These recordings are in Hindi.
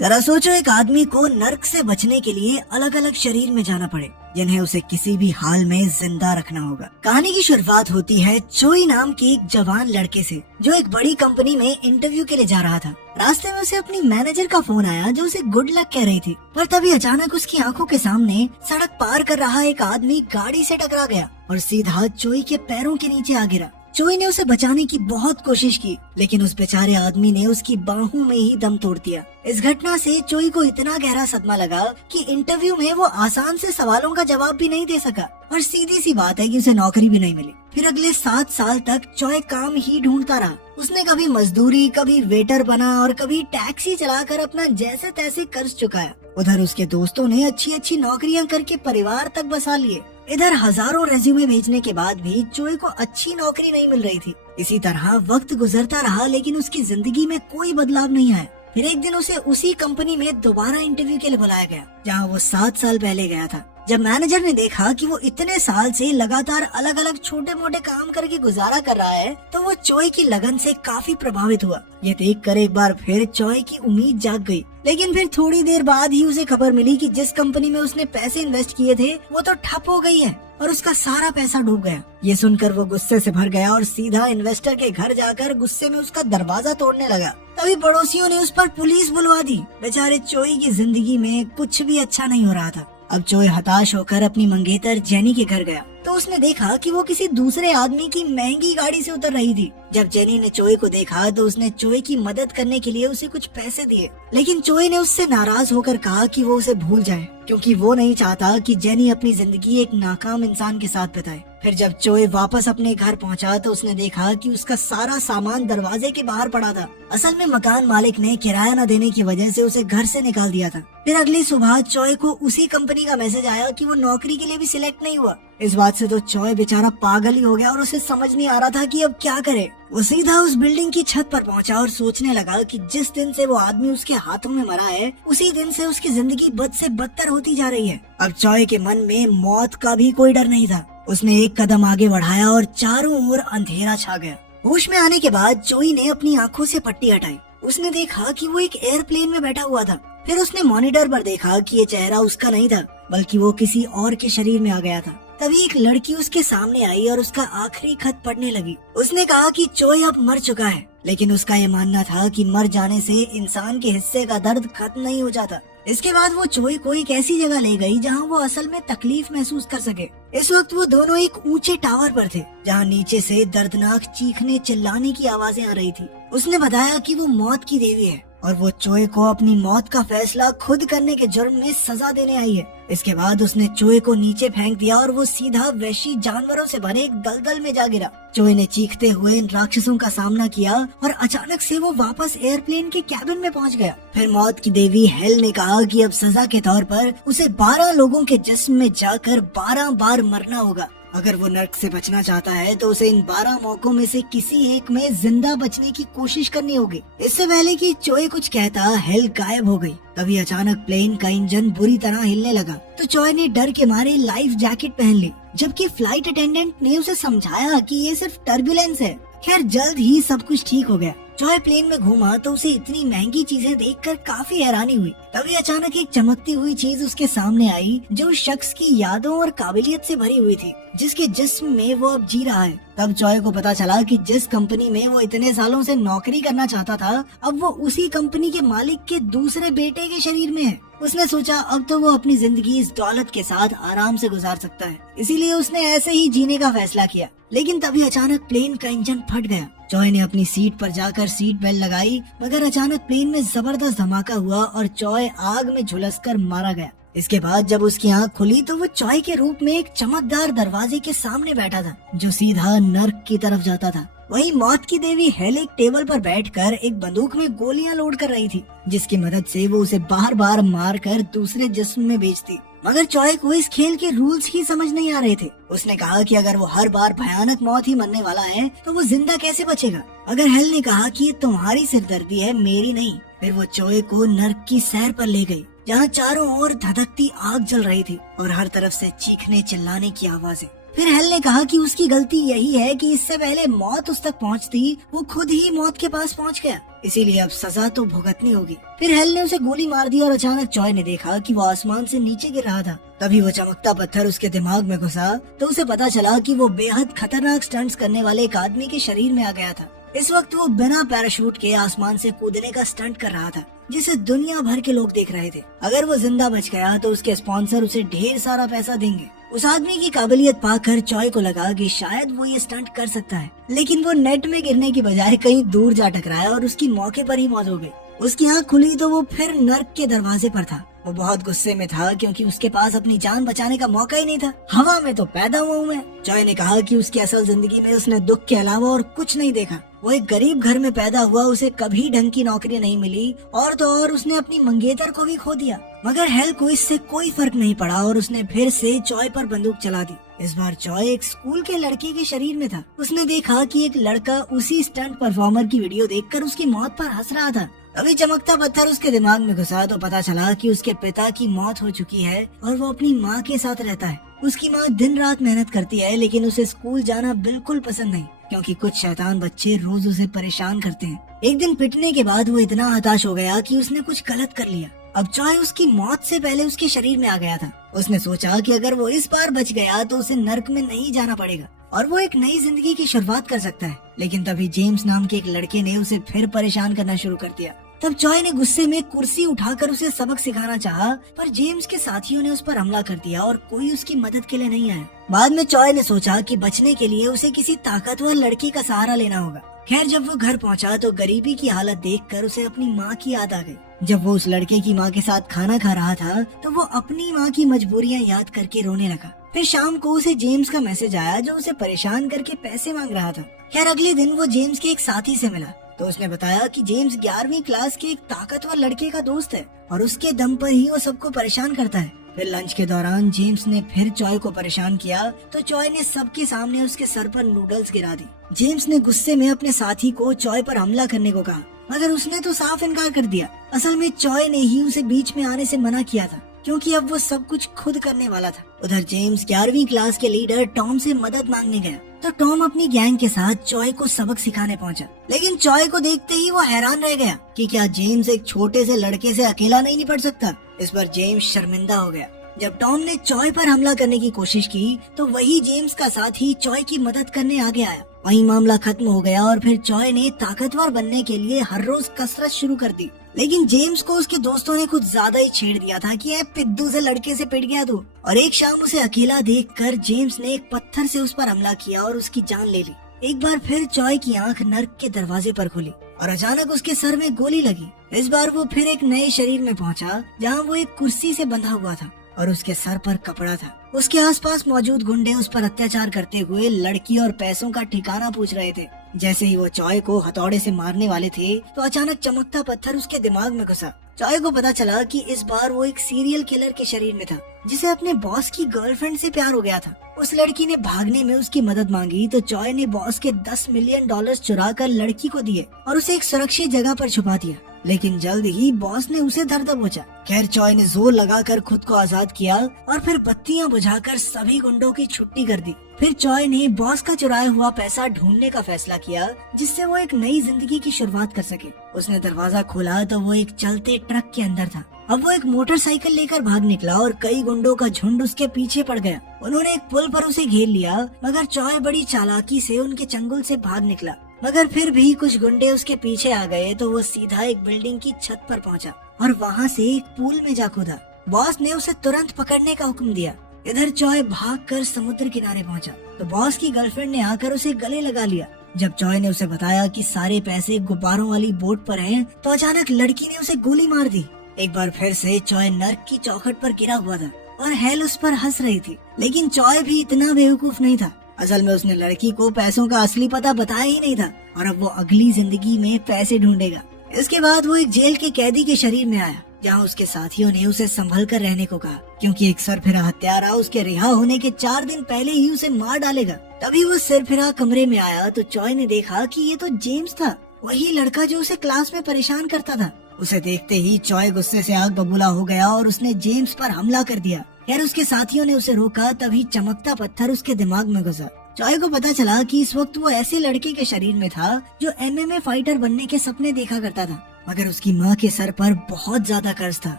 जरा सोचो, एक आदमी को नर्क से बचने के लिए अलग अलग शरीर में जाना पड़े जिन्हें उसे किसी भी हाल में जिंदा रखना होगा। कहानी की शुरुआत होती है चोई नाम के एक जवान लड़के से, जो एक बड़ी कंपनी में इंटरव्यू के लिए जा रहा था। रास्ते में उसे अपनी मैनेजर का फोन आया जो उसे गुड लक कह रही थी, पर तभी अचानक उसकी आंखों के सामने सड़क पार कर रहा एक आदमी गाड़ी से टकरा गया और सीधा चोई के पैरों के नीचे आ गिरा। चोई ने उसे बचाने की बहुत कोशिश की, लेकिन उस बेचारे आदमी ने उसकी बाहों में ही दम तोड़ दिया। इस घटना से चोई को इतना गहरा सदमा लगा कि इंटरव्यू में वो आसान से सवालों का जवाब भी नहीं दे सका, और सीधी सी बात है कि उसे नौकरी भी नहीं मिली। फिर अगले 7 साल तक चोई काम ही ढूंढता रहा। उसने कभी मजदूरी, कभी वेटर बना और कभी टैक्सी चलाकर अपना जैसे तैसे कर्ज चुकाया। उधर उसके दोस्तों ने अच्छी अच्छी नौकरियां करके परिवार तक बसा लिए। इधर हजारों रेज्यूमे भेजने के बाद भी चोई को अच्छी नौकरी नहीं मिल रही थी। इसी तरह वक्त गुजरता रहा, लेकिन उसकी जिंदगी में कोई बदलाव नहीं आया। फिर एक दिन उसे उसी कंपनी में दोबारा इंटरव्यू के लिए बुलाया गया जहां वो 7 साल पहले गया था। जब मैनेजर ने देखा कि वो इतने साल से लगातार अलग अलग छोटे मोटे काम करके गुजारा कर रहा है, तो वो चोई की लगन से काफी प्रभावित हुआ। ये देखकर एक बार फिर चोई की उम्मीद जाग गई। लेकिन फिर थोड़ी देर बाद ही उसे खबर मिली कि जिस कंपनी में उसने पैसे इन्वेस्ट किए थे वो तो ठप हो गई है और उसका सारा पैसा डूब गया। ये सुनकर वो गुस्से से भर गया और सीधा इन्वेस्टर के घर जाकर गुस्से में उसका दरवाजा तोड़ने लगा। तभी पड़ोसियों ने उस पर पुलिस बुलवा दी। बेचारे चोई की जिंदगी में कुछ भी अच्छा नहीं हो रहा था। अब चोई हताश होकर अपनी मंगेतर जेनी के घर गया तो उसने देखा कि वो किसी दूसरे आदमी की महंगी गाड़ी से उतर रही थी। जब जेनी ने चोई को देखा तो उसने चोई की मदद करने के लिए उसे कुछ पैसे दिए, लेकिन चोई ने उससे नाराज होकर कहा कि वो उसे भूल जाए, क्योंकि वो नहीं चाहता कि जेनी अपनी जिंदगी एक नाकाम इंसान के साथ बिताए। फिर जब चोई वापस अपने घर पहुंचा तो उसने देखा कि उसका सारा सामान दरवाजे के बाहर पड़ा था। असल में मकान मालिक ने किराया न देने की वजह से उसे घर से निकाल दिया था। फिर अगली सुबह चोई को उसी कंपनी का मैसेज आया कि वो नौकरी के लिए भी सिलेक्ट नहीं हुआ। इस बात से तो चोई बेचारा पागल ही हो गया और उसे समझ नहीं आ रहा था कि अब क्या करे। वो सीधा उस बिल्डिंग की छत पर पहुंचा और सोचने लगा कि जिस दिन से वो आदमी उसके हाथों में मरा है, उसी दिन से उसकी जिंदगी बद से बदतर होती जा रही है। अब चोई के मन में मौत का भी कोई डर नहीं था। उसने एक कदम आगे बढ़ाया और चारों ओर अंधेरा छा गया। होश में आने के बाद चोई ने अपनी आंखों से पट्टी हटाई। उसने देखा कि वो एक एयरप्लेन में बैठा हुआ था। फिर उसने मॉनिटर पर देखा कि ये चेहरा उसका नहीं था, बल्कि वो किसी और के शरीर में आ गया था। तभी एक लड़की उसके सामने आई और उसका आखिरी खत पढ़ने लगी। उसने कहा कि चोई अब मर चुका है, लेकिन उसका ये मानना था कि मर जाने से इंसान के हिस्से का दर्द खत्म नहीं हो जाता। इसके बाद वो चोई को एक ऐसी जगह ले गई जहां वो असल में तकलीफ महसूस कर सके। इस वक्त वो दोनों एक ऊंचे टावर पर थे जहां नीचे से दर्दनाक चीखने चिल्लाने की आवाजें आ रही थी। उसने बताया कि वो मौत की देवी है और वो चोई को अपनी मौत का फैसला खुद करने के जुर्म में सजा देने आई है। इसके बाद उसने चोई को नीचे फेंक दिया और वो सीधा वैशी जानवरों से भरे एक दलदल में जा गिरा। चोई ने चीखते हुए इन राक्षसों का सामना किया और अचानक से वो वापस एयरप्लेन के कैबिन में पहुंच गया। फिर मौत की देवी हेल ने कहा कि अब सजा के तौर पर उसे 12 लोगों के जिस्म में जाकर 12 बार मरना होगा। अगर वो नर्क से बचना चाहता है तो उसे इन 12 मौकों में से किसी एक में जिंदा बचने की कोशिश करनी होगी। इससे पहले कि चोई कुछ कहता, हेल गायब हो गई। तभी अचानक प्लेन का इंजन बुरी तरह हिलने लगा तो चोई ने डर के मारे लाइफ जैकेट पहन ली, जबकि फ्लाइट अटेंडेंट ने उसे समझाया कि ये सिर्फ टर्बुलेंस है। खैर जल्द ही सब कुछ ठीक हो गया। चोई प्लेन में घूमा तो उसे इतनी महंगी चीजें देखकर काफी हैरानी हुई। तभी अचानक एक चमकती हुई चीज उसके सामने आई जो उस शख्स की यादों और काबिलियत से भरी हुई थी, जिसके जिस्म में वो अब जी रहा है। तब चोई को पता चला कि जिस कंपनी में वो इतने सालों से नौकरी करना चाहता था, अब वो उसी कंपनी के मालिक के दूसरे बेटे के शरीर में है। उसने सोचा अब तो वो अपनी जिंदगी इस दौलत के साथ आराम से गुजार सकता है, इसीलिए उसने ऐसे ही जीने का फैसला किया। लेकिन तभी अचानक प्लेन का इंजन फट गया। चोई ने अपनी सीट पर जाकर सीट बेल्ट लगाई, मगर अचानक प्लेन में जबरदस्त धमाका हुआ और चोई आग में झुलसकर मारा गया। इसके बाद जब उसकी आंख खुली तो वो चोई के रूप में एक चमकदार दरवाजे के सामने बैठा था जो सीधा नर्क की तरफ जाता था। वहीं मौत की देवी हेल एक टेबल पर बैठकर एक बंदूक में गोलियां लोड कर रही थी, जिसकी मदद से वो उसे बार बार मार कर दूसरे जिस्म में बेचती। मगर चोई को इस खेल के रूल्स ही समझ नहीं आ रहे थे। उसने कहा कि अगर वो हर बार भयानक मौत ही मरने वाला है तो वो जिंदा कैसे बचेगा। अगर हेल ने कहा कि ये तुम्हारी सिरदर्दी है, मेरी नहीं। फिर वो चोई को नर्क की सैर पर ले गई जहाँ चारों ओर धधकती आग जल रही थी और हर तरफ से चीखने चिल्लाने की आवाजें। फिर हेल ने कहा कि उसकी गलती यही है कि इससे पहले मौत उस तक पहुंचती वो खुद ही मौत के पास पहुंच गया, इसीलिए अब सजा तो भुगतनी होगी। फिर हेल ने उसे गोली मार दी और अचानक जॉय ने देखा कि वो आसमान से नीचे गिर रहा था। तभी वो चमकता पत्थर उसके दिमाग में घुसा तो उसे पता चला कि वो बेहद खतरनाक स्टंट्स करने वाले एक आदमी के शरीर में आ गया था। इस वक्त वो बिना पैराशूट के आसमान से कूदने का स्टंट कर रहा था, जिसे दुनिया भर के लोग देख रहे थे। अगर वो जिंदा बच गया तो उसके स्पॉन्सर उसे ढेर सारा पैसा देंगे। उस आदमी की काबिलियत पाकर जॉय को लगा कि शायद वो ये स्टंट कर सकता है, लेकिन वो नेट में गिरने की बजाय कहीं दूर जा टकराया और उसकी मौके पर ही मौत हो गई। उसकी आँख खुली तो वो फिर नर्क के दरवाजे पर था। वो बहुत गुस्से में था क्योंकि उसके पास अपनी जान बचाने का मौका ही नहीं था। हवा में तो पैदा हुआ हूँ मैं। जॉय ने कहा कि उसकी असल जिंदगी में उसने दुख के अलावा और कुछ नहीं देखा। वो एक गरीब घर में पैदा हुआ, उसे कभी ढंग की नौकरी नहीं मिली और तो और उसने अपनी मंगेतर को भी खो दिया। मगर हेल को इससे कोई फर्क नहीं पड़ा और उसने फिर से जॉय पर बंदूक चला दी। इस बार जॉय एक स्कूल के लड़के के शरीर में था। उसने देखा कि एक लड़का उसी स्टंट परफॉर्मर की वीडियो देखकर उसकी मौत पर हंस रहा था। अभी चमकता पत्थर उसके दिमाग में घुसा तो पता चला कि उसके पिता की मौत हो चुकी है और वो अपनी माँ के साथ रहता है। उसकी माँ दिन रात मेहनत करती है, लेकिन उसे स्कूल जाना बिल्कुल पसंद नहीं क्योंकि कुछ शैतान बच्चे रोज उसे परेशान करते हैं। एक दिन पिटने के बाद वो इतना हताश हो गया कि उसने कुछ गलत कर लिया। अब जॉय उसकी मौत से पहले उसके शरीर में आ गया था। उसने सोचा कि अगर वो इस बार बच गया तो उसे नर्क में नहीं जाना पड़ेगा और वो एक नई जिंदगी की शुरुआत कर सकता है। लेकिन तभी जेम्स नाम के एक लड़के ने उसे फिर परेशान करना शुरू कर दिया। तब जॉय ने गुस्से में कुर्सी उठाकर उसे सबक सिखाना चाहा, पर जेम्स के साथियों ने उस पर हमला कर दिया और कोई उसकी मदद के लिए नहीं आया। बाद में जॉय ने सोचा कि बचने के लिए उसे किसी ताकतवर लड़की का सहारा लेना होगा। खैर, जब वो घर पहुंचा तो गरीबी की हालत देखकर उसे अपनी माँ की याद आ गई। जब वो उस लड़के की माँ के साथ खाना खा रहा था तो वो अपनी माँ की मजबूरियाँ याद करके रोने लगा। फिर शाम को उसे जेम्स का मैसेज आया जो उसे परेशान करके पैसे मांग रहा था। खैर, अगले दिन वो जेम्स के एक साथी से मिला तो उसने बताया कि जेम्स 11वीं क्लास के एक ताकतवर लड़के का दोस्त है और उसके दम पर ही वो सबको परेशान करता है। फिर लंच के दौरान जेम्स ने फिर जॉय को परेशान किया तो जॉय ने सबके सामने उसके सर पर नूडल्स गिरा दी। जेम्स ने गुस्से में अपने साथी को जॉय पर हमला करने को कहा, मगर उसने तो साफ इनकार कर दिया। असल में जॉय ने ही उसे बीच में आने से मना किया था क्योंकि अब वो सब कुछ खुद करने वाला था। उधर जेम्स 11वीं क्लास के लीडर टॉम से मदद मांगने गया तो टॉम अपनी गैंग के साथ जॉय को सबक सिखाने पहुंचा। लेकिन जॉय को देखते ही वो हैरान रह गया कि क्या जेम्स एक छोटे से लड़के से अकेला नहीं निपट सकता। इस पर जेम्स शर्मिंदा हो गया। जब टॉम ने जॉय पर हमला करने की कोशिश की तो वही जेम्स का साथी जॉय की मदद करने आगे आया। वहीं मामला खत्म हो गया और फिर जॉय ने ताकतवर बनने के लिए हर रोज कसरत शुरू कर दी। लेकिन जेम्स को उसके दोस्तों ने कुछ ज्यादा ही छेड़ दिया था कि ये पिद्दू से लड़के से पिट गया तू। और एक शाम उसे अकेला देखकर जेम्स ने एक पत्थर से उस पर हमला किया और उसकी जान ले ली। एक बार फिर जॉय की आंख नर्क के दरवाजे पर खुली और अचानक उसके सर में गोली लगी। इस बार वो फिर एक नए शरीर में पहुंचा जहां वो एक कुर्सी से बंधा हुआ था और उसके सर पर कपड़ा था। उसके आसपास मौजूद गुंडे उस पर अत्याचार करते हुए लड़की और पैसों का ठिकाना पूछ रहे थे। जैसे ही वो जॉय को हथौड़े से मारने वाले थे तो अचानक चमकता पत्थर उसके दिमाग में घुसा। जॉय को पता चला कि इस बार वो एक सीरियल किलर के शरीर में था जिसे अपने बॉस की गर्लफ्रेंड से प्यार हो गया था। उस लड़की ने भागने में उसकी मदद मांगी तो जॉय ने बॉस के $10 मिलियन चुरा कर लड़की को दिए और उसे एक सुरक्षित जगह पर छुपा दिया। लेकिन जल्द ही बॉस ने उसे धर दबोचा। खैर, जॉय ने जोर लगाकर खुद को आजाद किया और फिर बत्तियां बुझाकर सभी गुंडों की छुट्टी कर दी। फिर जॉय ने बॉस का चुराया हुआ पैसा ढूंढने का फैसला किया जिससे वो एक नई जिंदगी की शुरुआत कर सके। उसने दरवाजा खोला तो वो एक चलते ट्रक के अंदर था। अब वो एक मोटरसाइकिल लेकर भाग निकला और कई गुंडों का झुंड उसके पीछे पड़ गया। उन्होंने एक पुल पर उसे घेर लिया, मगर जॉय बड़ी चालाकी से उनके चंगुल से भाग निकला। मगर फिर भी कुछ गुंडे उसके पीछे आ गए तो वो सीधा एक बिल्डिंग की छत पर पहुंचा और वहां से एक पूल में जा कूदा। बॉस ने उसे तुरंत पकड़ने का हुक्म दिया। इधर जॉय भागकर समुद्र किनारे पहुंचा तो बॉस की गर्लफ्रेंड ने आकर उसे गले लगा लिया। जब जॉय ने उसे बताया कि सारे पैसे गुब्बारों वाली बोट पर हैं, तो अचानक लड़की ने उसे गोली मार दी। एक बार फिर से जॉय नर्क की चौखट पर गिरा हुआ था और हेल उस पर हंस रही थी। लेकिन जॉय भी इतना बेवकूफ नहीं था। असल में उसने लड़की को पैसों का असली पता बताया ही नहीं था और अब वो अगली जिंदगी में पैसे ढूंढेगा। इसके बाद वो एक जेल के कैदी के शरीर में आया जहाँ उसके साथियों ने उसे संभल कर रहने को कहा क्योंकि एक सरफिरा हत्यारा उसके रिहा होने के 4 दिन पहले ही उसे मार डालेगा। तभी वो सरफिरा कमरे में आया तो जॉय ने देखा कि ये तो जेम्स था, वही लड़का जो उसे क्लास में परेशान करता था। उसे देखते ही चॉय गुस्से से आग बबूला हो गया और उसने जेम्स पर हमला कर दिया। खैर उसके साथियों ने उसे रोका, तभी चमकता पत्थर उसके दिमाग में घुसा। चॉय को पता चला कि इस वक्त वो ऐसे लड़के के शरीर में था जो एमएमए फाइटर बनने के सपने देखा करता था, मगर उसकी माँ के सर पर बहुत ज्यादा कर्ज था,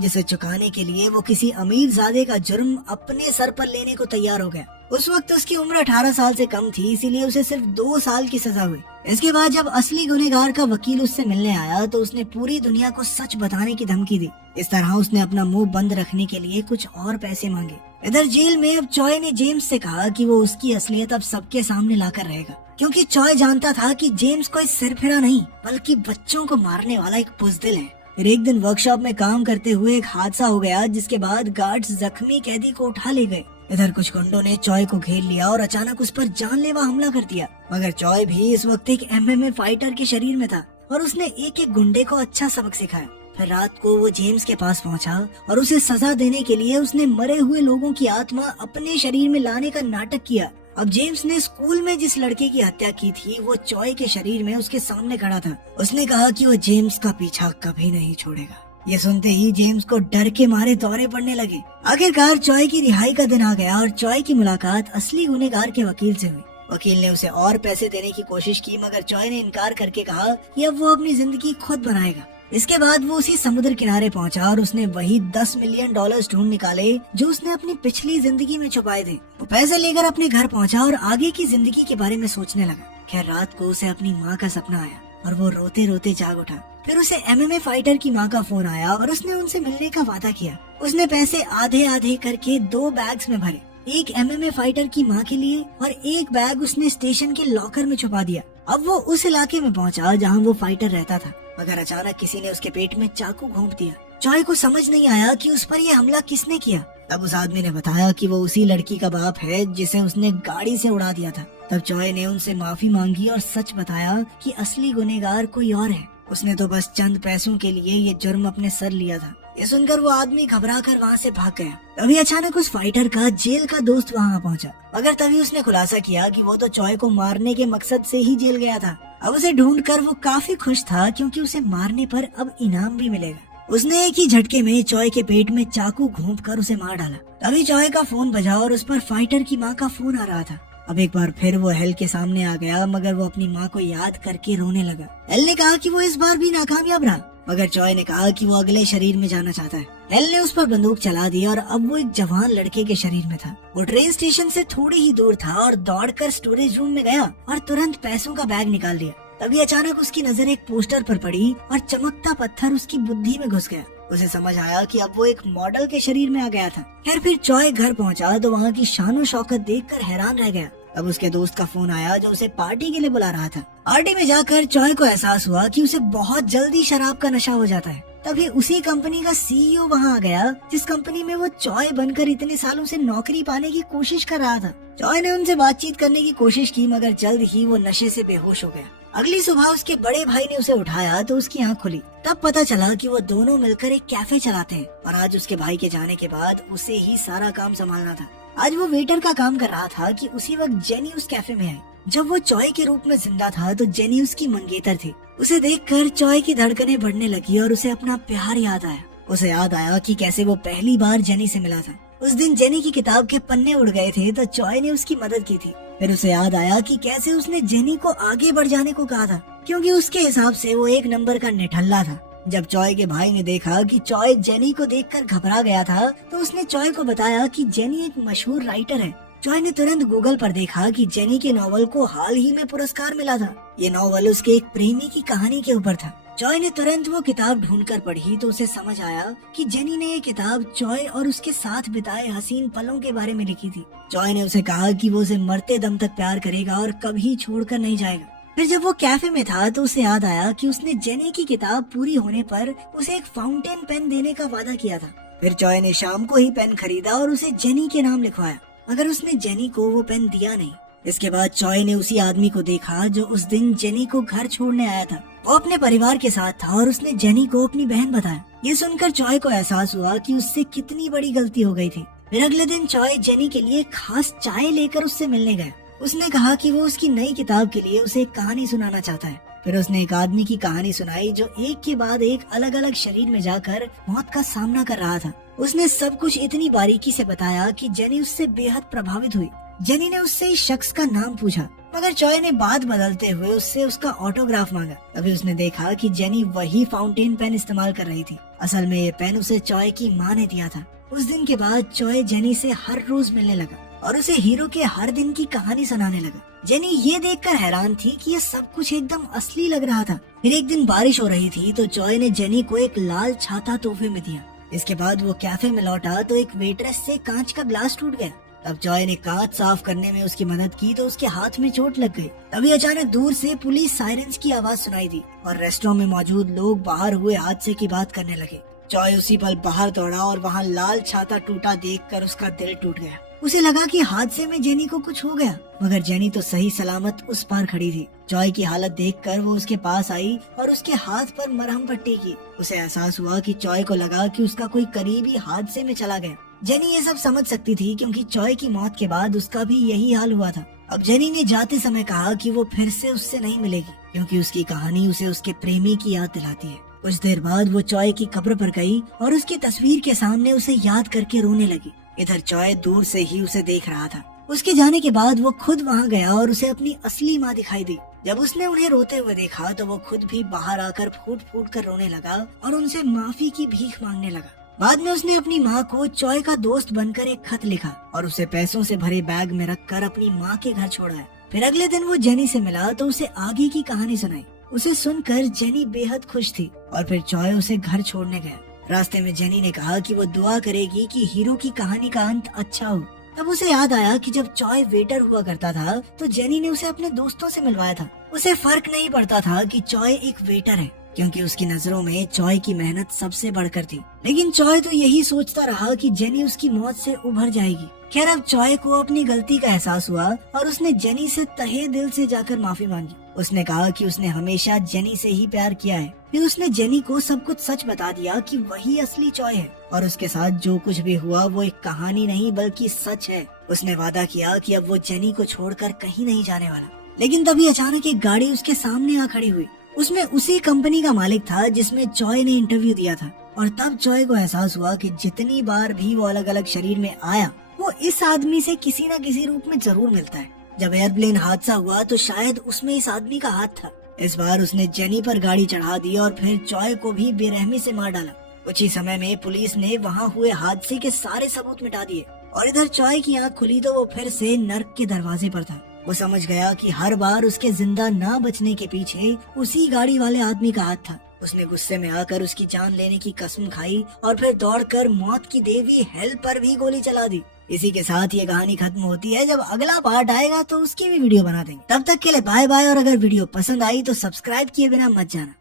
जिसे चुकाने के लिए वो किसी अमीर ज़ादे का जुर्म अपने सर पर लेने को तैयार हो गया। उस वक्त उसकी उम्र 18 साल से कम थी, इसीलिए उसे सिर्फ 2 साल की सजा हुई। इसके बाद जब असली गुनहगार का वकील उससे मिलने आया तो उसने पूरी दुनिया को सच बताने की धमकी दी। इस तरह उसने अपना मुंह बंद रखने के लिए कुछ और पैसे मांगे। इधर जेल में अब चॉय ने जेम्स से कहा कि वो उसकी असलियत अब सबके सामने लाकर रहेगा, क्योंकि चॉय जानता था कि जेम्स कोई सिरफिरा नहीं बल्कि बच्चों को मारने वाला एक बुज़दिल है। फिर एक दिन वर्कशॉप में काम करते हुए एक हादसा हो गया, जिसके बाद गार्ड्स जख्मी कैदी को उठा ले गए। इधर कुछ गुंडों ने चॉय को घेर लिया और अचानक उस पर जानलेवा हमला कर दिया, मगर चॉय भी इस वक्त एक एमएमए फाइटर के शरीर में था और उसने एक एक गुंडे को अच्छा सबक सिखाया। फिर रात को वो जेम्स के पास पहुंचा और उसे सजा देने के लिए उसने मरे हुए लोगों की आत्मा अपने शरीर में लाने का नाटक किया। अब जेम्स ने स्कूल में जिस लड़के की हत्या की थी वो चॉय के शरीर में उसके सामने खड़ा था। उसने कहा कि वो जेम्स का पीछा कभी नहीं छोड़ेगा। ये सुनते ही जेम्स को डर के मारे दौरे पड़ने लगे। आखिरकार चॉय की रिहाई का दिन आ गया और चॉय की मुलाकात असली गुनहगार के वकील से हुई। वकील ने उसे और पैसे देने की कोशिश की, मगर चॉय ने इनकार करके कहा कि अब वो अपनी जिंदगी खुद बनाएगा। इसके बाद वो उसी समुद्र किनारे पहुंचा और उसने वही $10 मिलियन ढूंढ निकाले जो उसने अपनी पिछली जिंदगी में छुपाए थे। वो पैसे लेकर अपने घर पहुंचा और आगे की जिंदगी के बारे में सोचने लगा। खैर रात को उसे अपनी माँ का सपना आया और वो रोते रोते जाग उठा। फिर उसे एमएमए फाइटर की माँ का फोन आया और उसने उनसे मिलने का वादा किया। उसने पैसे आधे आधे करके 2 बैग्स में भरे, एक एमएमए फाइटर की माँ के लिए और एक बैग उसने स्टेशन के लॉकर में छुपा दिया। अब वो उस इलाके में पहुंचा जहाँ वो फाइटर रहता था, मगर अचानक किसी ने उसके पेट में चाकू घोंप दिया। चॉय को समझ नहीं आया कि उस पर यह हमला किसने किया। तब उस आदमी ने बताया कि वो उसी लड़की का बाप है जिसे उसने गाड़ी से उड़ा दिया था। तब चॉय ने उनसे माफी मांगी और सच बताया कि असली गुनहगार कोई और है। उसने तो बस चंद पैसों के लिए ये जुर्म अपने सर लिया था। ये सुनकर वो आदमी घबरा कर वहाँ से भाग गया। तभी अचानक उस फाइटर का जेल का दोस्त वहाँ पहुँचा, मगर तभी उसने खुलासा किया कि वो तो चॉय को मारने के मकसद से ही जेल गया था। अब उसे ढूंढकर वो काफी खुश था, क्योंकि उसे मारने पर अब इनाम भी मिलेगा। उसने एक ही झटके में चॉय के पेट में चाकू घोंपकर उसे मार डाला। तभी चॉय का फोन बजा और उस पर फाइटर की माँ का फोन आ रहा था। अब एक बार फिर वो हेल के सामने आ गया, मगर वो अपनी माँ को याद करके रोने लगा। हेल ने कहा कि वो इस बार भी नाकामयाब रहा, मगर चॉय ने कहा कि वो अगले शरीर में जाना चाहता है। हेल ने उस पर बंदूक चला दी और अब वो एक जवान लड़के के शरीर में था। वो ट्रेन स्टेशन से थोड़ी ही दूर था और दौड़कर स्टोरेज रूम में गया और तुरंत पैसों का बैग निकाल लिया। तभी अचानक उसकी नजर एक पोस्टर पर पड़ी और चमकता पत्थर उसकी बुद्धि में घुस गया। उसे समझ आया कि अब वो एक मॉडल के शरीर में आ गया था। फिर चॉय घर पहुंचा तो वहाँ की शानो शौकत देखकर हैरान रह गया। अब उसके दोस्त का फोन आया जो उसे पार्टी के लिए बुला रहा था। पार्टी में जाकर चॉय को एहसास हुआ कि उसे बहुत जल्दी शराब का नशा हो जाता है। तभी उसी कंपनी का सीईओ वहाँ आ गया जिस कंपनी में वो चॉय बनकर इतने सालों से नौकरी पाने की कोशिश कर रहा था। चॉय ने उनसे बातचीत करने की कोशिश की, मगर जल्द ही वो नशे से बेहोश हो गया। अगली सुबह उसके बड़े भाई ने उसे उठाया तो उसकी आंख खुली। तब पता चला कि वो दोनों मिलकर एक कैफे चलाते हैं और आज उसके भाई के जाने के बाद उसे ही सारा काम संभालना था। आज वो वेटर का काम कर रहा था कि उसी वक्त जेनी उस कैफे में आई। जब वो चॉय के रूप में जिंदा था तो जेनी उसकी मंगेतर थी। उसे देखकर चॉय की धड़कनें बढ़ने लगी और उसे अपना प्यार याद आया। उसे याद आया कि कैसे वो पहली बार जेनी से मिला था। उस दिन जेनी की किताब के पन्ने उड़ गए थे तो चॉय ने उसकी मदद की थी। फिर उसे याद आया कि कैसे उसने जेनी को आगे बढ़ जाने को कहा था, क्योंकि उसके हिसाब से वो 1 नंबर का निठल्ला था। जब चॉय के भाई ने देखा कि चॉय जेनी को देखकर घबरा गया था तो उसने चॉय को बताया कि जेनी एक मशहूर राइटर है। चॉय ने तुरंत गूगल पर देखा कि जेनी के नॉवल को हाल ही में पुरस्कार मिला था। ये नॉवल उसके एक प्रेमी की कहानी के ऊपर था। चॉय ने तुरंत वो किताब ढूंढकर पढ़ी तो उसे समझ आया कि जेनी ने ये किताब चॉय और उसके साथ बिताए हसीन पलों के बारे में लिखी थी। चॉय ने उसे कहा कि वो उसे मरते दम तक प्यार करेगा और कभी छोड़कर नहीं जाएगा। फिर जब वो कैफे में था तो उसे याद आया कि उसने जेनी की किताब पूरी होने पर उसे एक फाउंटेन पेन देने का वादा किया था। फिर चॉय ने शाम को ही पेन खरीदा और उसे जेनी के नाम लिखवाया, मगर उसने जेनी को वो पेन दिया नहीं। इसके बाद चॉय ने उसी आदमी को देखा जो उस दिन जेनी को घर छोड़ने आया था। वो अपने परिवार के साथ था और उसने जेनी को अपनी बहन बताया। ये सुनकर चॉय को एहसास हुआ कि उससे कितनी बड़ी गलती हो गई थी। फिर अगले दिन चॉय जेनी के लिए खास चाय लेकर उससे मिलने गया। उसने कहा कि वो उसकी नई किताब के लिए उसे एक कहानी सुनाना चाहता है। फिर उसने एक आदमी की कहानी सुनाई जो एक के बाद एक अलग अलग शरीर में जाकर मौत का सामना कर रहा था। उसने सब कुछ इतनी बारीकी से बताया कि जेनी उससे बेहद प्रभावित हुई। जेनी ने उससे इस शख्स का नाम पूछा, मगर चॉय ने बात बदलते हुए उससे उसका ऑटोग्राफ मांगा। तभी उसने देखा कि जेनी वही फाउंटेन पेन इस्तेमाल कर रही थी। असल में ये पेन उसे चॉय की माँ ने दिया था। उस दिन के बाद चॉय जेनी से हर रोज मिलने लगा और उसे हीरो के हर दिन की कहानी सुनाने लगा। जेनी ये देखकर हैरान थी कि ये सब कुछ एकदम असली लग रहा था। फिर एक दिन बारिश हो रही थी तो चॉय ने जेनी को एक लाल छाता तोहफे में दिया। इसके बाद वो कैफे में लौटा तो एक वेट्रेस से कांच का ग्लास टूट गया। तब जॉय ने कांच साफ करने में उसकी मदद की तो उसके हाथ में चोट लग गई। तभी अचानक दूर से पुलिस सायरन्स की आवाज सुनाई दी और रेस्टोरेंट में मौजूद लोग बाहर हुए हादसे की बात करने लगे। जॉय उसी पल बाहर दौड़ा और वहाँ लाल छाता टूटा देखकर उसका दिल टूट गया। उसे लगा कि हादसे में जेनी को कुछ हो गया, मगर जेनी तो सही सलामत उस पार खड़ी थी। जॉय की हालत देखकर वो उसके पास आई और उसके हाथ पर मरहम पट्टी की। उसे एहसास हुआ कि जॉय को लगा कि उसका कोई करीबी हादसे में चला गया। जेनी ये सब समझ सकती थी क्योंकि जॉय की मौत के बाद उसका भी यही हाल हुआ था। अब जेनी ने जाते समय कहा कि वो फिर से उससे नहीं मिलेगी क्योंकि उसकी कहानी उसे उसके प्रेमी की याद दिलाती है। कुछ देर बाद वो जॉय की कब्र पर गई और उसकी तस्वीर के सामने उसे याद करके रोने लगी। इधर जॉय दूर से ही उसे देख रहा था। उसके जाने के बाद वो खुद वहाँ गया और उसे अपनी असली माँ दिखाई दी। जब उसने उन्हें रोते हुए देखा तो वो खुद भी बाहर आकर फूट फूट कर रोने लगा और उनसे माफी की भीख मांगने लगा। बाद में उसने अपनी माँ को जॉय का दोस्त बनकर एक खत लिखा और उसे पैसों से भरे बैग में रखकर अपनी माँ के घर छोड़ा। फिर अगले दिन वो जेनी से मिला तो उसे आगे की कहानी सुनाई। उसे सुनकर जेनी बेहद खुश थी और फिर जॉय उसे घर छोड़ने गया। रास्ते में जेनी ने कहा कि वो दुआ करेगी कि हीरो की कहानी का अंत अच्छा हो। तब उसे याद आया कि जब जॉय वेटर हुआ करता था तो जेनी ने उसे अपने दोस्तों से मिलवाया था। उसे फर्क नहीं पड़ता था कि जॉय एक वेटर है क्योंकि उसकी नजरों में जॉय की मेहनत सबसे बढ़कर थी। लेकिन जॉय तो यही सोचता रहा कि जेनी उसकी मौत से उभर जाएगी। खैर अब जॉय को अपनी गलती का एहसास हुआ और उसने जेनी से तहे दिल से जाकर माफी मांगी। उसने कहा कि उसने हमेशा जेनी से ही प्यार किया है। फिर उसने जेनी को सब कुछ सच बता दिया कि वही असली जॉय है और उसके साथ जो कुछ भी हुआ वो एक कहानी नहीं बल्कि सच है। उसने वादा किया कि अब वो जेनी को छोड़कर कहीं नहीं जाने वाला। लेकिन तभी अचानक एक गाड़ी उसके सामने आ खड़ी हुई। उसमें उसी कंपनी का मालिक था जिसमें जॉय ने इंटरव्यू दिया था और तब जॉय को एहसास हुआ कि जितनी बार भी वो अलग अलग शरीर में आया वो इस आदमी से किसी न किसी रूप में जरूर मिलता है। जब एयरप्लेन हादसा हुआ तो शायद उसमें इस आदमी का हाथ था। इस बार उसने जेनी पर गाड़ी चढ़ा दी और फिर जॉय को भी बेरहमी से मार डाला। कुछ ही समय में पुलिस ने वहाँ हुए हादसे के सारे सबूत मिटा दिए और इधर जॉय की आँख खुली तो वो फिर से नर्क के दरवाजे पर था। वो समझ गया कि हर बार उसके जिंदा ना बचने के पीछे उसी गाड़ी वाले आदमी का हाथ था। उसने गुस्से में आकर उसकी जान लेने की कसम खाई और फिर दौड़कर मौत की देवी हेल पर भी गोली चला दी। इसी के साथ ये कहानी खत्म होती है। जब अगला पार्ट आएगा तो उसकी भी वीडियो बना देंगे। तब तक के लिए बाय बाय और अगर वीडियो पसंद आई तो सब्सक्राइब किए बिना मत जाना।